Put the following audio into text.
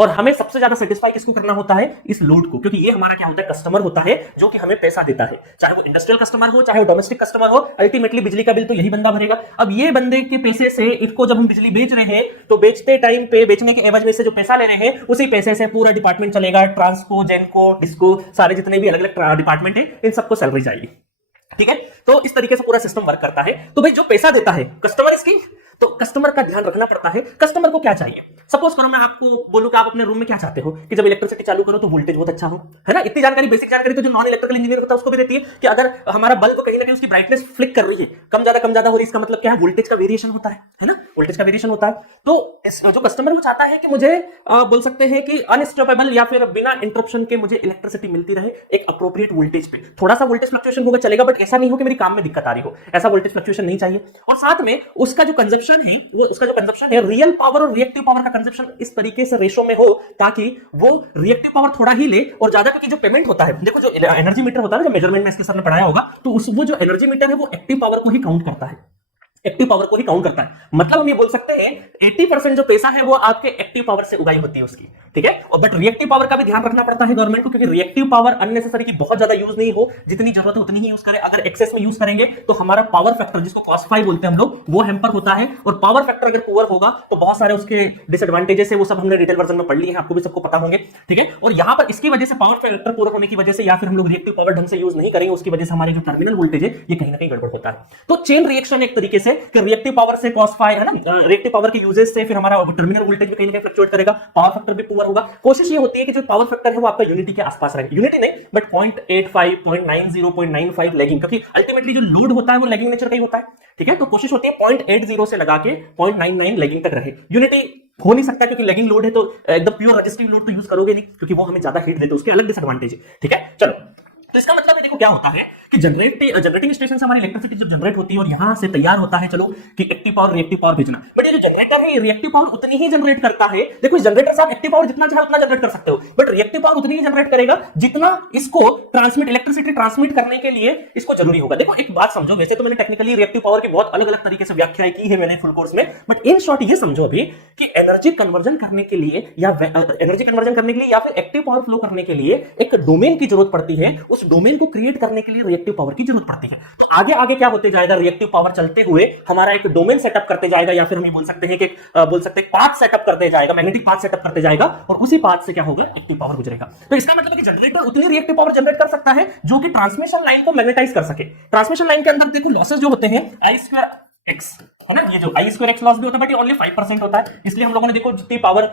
और हमें सबसे ज्यादा सेटिस्फाई किसको करना होता है? इस लोड को, क्योंकि ये हमारा क्या होता है? कस्टमर होता है जो कि हमें पैसा देता है, चाहे वो इंडस्ट्रियल कस्टमर हो चाहे वो डोमेस्टिक कस्टमर हो, अल्टीमेटली बिजली का बिल तो यही बंदा भरेगा। अब ये बंदे के पैसे से इसको जब हम बिजली बेच रहे हैं तो बेचते टाइम पे, बेचने के एवज में से जो पैसा ले रहे हैं उसी पैसे से पूरा डिपार्टमेंट चलेगा, ट्रांसको, जेनको, डिस्को, सारे जितने भी अलग अलग डिपार्टमेंट है इन सबको सैलरी जाएगी। ठीक है, तो इस तरीके से पूरा सिस्टम वर्क करता है। तो भाई जो पैसा देता है कस्टमर, इसकी तो कस्टमर का ध्यान रखना पड़ता है। कस्टमर को क्या चाहिए? सपोज करो मैं आपको बोलूं कि आप अपने रूम में क्या चाहते हो कि जब इलेक्ट्रिसिटी चालू करो तो वोल्टेज बहुत अच्छा हो, है ना? इतनी जानकारी, बेसिक जानकारी तो जो नॉन इलेक्ट्रिकल इंजीनियर होता है उसको भी देती है कि अगर हमारा बल्ब कहीं ना कहीं उसकी ब्राइटनेस फ्लिक कर रही है, कम ज्यादा हो रही है, इसका मतलब क्या है? वोल्टेज का वेरिएशन होता है ना? वोल्टेज का वेरिएशन होता है। तो जो कस्टमर वो चाहता है कि मुझे बोल सकते हैं कि अनस्टॉपेबल या फिर बिना इंटरप्शन के मुझे इलेक्ट्रिसिटी मिलती रहे एक अप्रोप्रिएट वोल्टेज पे। थोड़ा सा वोल्टेज फ्लक्चुएशन होगा चलेगा, बट ऐसा नहीं हो कि मेरी काम में दिक्कत आ रही हो, ऐसा वोल्टेज फ्लक्चुएशन नहीं चाहिए। और साथ में उसका जो कंजप्शन है, वो उसका जो कंजप्शन है रियल पावर और रिएक्टिव पावर का कंजप्शन इस तरीके से रेशो में हो ताकि वो रिएक्टिव पावर थोड़ा ही ले और ज्यादा, क्योंकि जो पेमेंट होता है, देखो जो एनर्जी मीटर होता है ना, जो मेजरमेंट में इसके सर ने पढ़ाया होगा, तो उस वो जो एनर्जी मीटर है वो एक्टिव पावर को ही काउंट करता है, एक्टिव पावर को ही काउंट करता है। मतलब हम ये बोल सकते हैं 80% जो पैसा है वो आपके एक्टिव पावर से उगाई होती है उसकी, ठीक है। और बट रिएक्टिव पावर का भी ध्यान रखना पड़ता है गवर्नमेंट को, क्योंकि रिएक्टिव पावर अननेसेसरी की बहुत ज्यादा यूज नहीं हो, जितनी जरूरत है उतनी ही यूज करें। अगर एक्सेस में यूज करेंगे तो हमारा पावर फैक्टर, जिसको कॉस्ट 5 बोलते हैं हम लोग, वो हैम्पर होता है। और पावर फैक्टर अगर पुअर होगा तो बहुत सारे उसके डिसएडवांटेजेस है, वो सब हमने डिटेल वर्जन में पढ़ लिए हैं, आपको भी सबको पता होंगे, ठीक है। और यहां पर इसकी वजह से, पावर फैक्टर पुअर होने की वजह से, या फिर हम लोग रिएक्टिव पावर ढंग से यूज नहीं करेंगे, उसकी वजह से हमारे जो टर्मिनल वोल्टेज है ये कहीं ना कहीं गड़बड़ होता है। तो चेन रिएक्शन एक तरीके से कि रिएक्टिव पावर से cos phi, है ना, रिएक्टिव पावर के यूजेज से फिर हमारा टर्मिनल वोल्टेज भी कहीं ना कहीं फ्लक्चुएट करेगा, पावर फैक्टर भी पुअर होगा। कोशिश ये होती है कि जो पावर फैक्टर है वो आपका यूनिटी के आसपास रहे, यूनिटी नहीं बट 0.85, 0.90, 0.95 लैगिंग, क्योंकि अल्टीमेटली जो लोड होता है वो लैगिंग नेचर का ही होता है, ठीक है। तो कोशिश होती है 0.80 से लगा के 0.99 लैगिंग तक रहे। यूनिटी हो नहीं सकता क्योंकि लैगिंग लोड है तो एकदम प्योर रेजिस्टिव लोड तो यूज करोगे नहीं, क्योंकि वो हमें ज्यादा हीट देते हैं, उसके अलग डिसएडवांटेज है, ठीक है। चलो, तो इसका मतलब है, देखो क्या होता है कि जनरेटिंग स्टेशन से हमारी इलेक्ट्रिसिटी जब जनरेट होती है और यहां से तैयार होता है, चलो कि एक्टिव पावर रिएक्टिव पावर भेजना, बट ये जो जनरेटर है ये रिएक्टिव पावर उतनी ही जनरेट करता है। देखो इस जनरेटर से आप एक्टिव पावर जितना चाहे उतना जनरेट कर सकते हो, बट रिएक्टिव पावर उतनी ही जनरेट करेगा जितना इसको इलेक्ट्रिसिटी ट्रांसमिट करने के लिए इसको जरूरी होगा। देखो एक बात समझो, वैसे तो मैंने टेक्निकली रिएक्टिव पावर की बहुत अलग अलग तरीके से व्याख्याएं की है मैंने फुल कोर्स में, बट इन शॉर्ट ये समझो अभी कि एनर्जी कन्वर्जन करने के लिए या फिर एक्टिव पावर फ्लो करने के लिए एक डोमेन की जरूरत पड़ती है, उस डोमेन को क्रिएट करने के लिए रिएक्टिव पावर की जरूरत पड़ती है। तो आगे आगे क्या होते जाएगा, रिएक्टिव पावर चलते हुए हमारा एक डोमेन सेटअप करते जाएगा, या फिर हम ये बोल सकते हैं कि पाथ सेटअप करते जाएगा, मैग्नेटिक पाथ सेटअप करते जाएगा, और उसी पाथ से क्या होगा, एक्टिव पावर गुजरेगा। तो इसका मतलब है कि जनरेटर उतनी रिएक्टिव पावर जनरेट कर सकता है जो कि ट्रांसमिशन लाइन को मैग्नेटाइज कर सके। ट्रांसमिशन लाइन के अंदर देखो लॉसेस जो होते हैं I2X, है ना, ये जो I2X लॉस भी होता है बट ये ओनली 5% होता है, इसलिए हम लोगों ने देखो जितनी पावर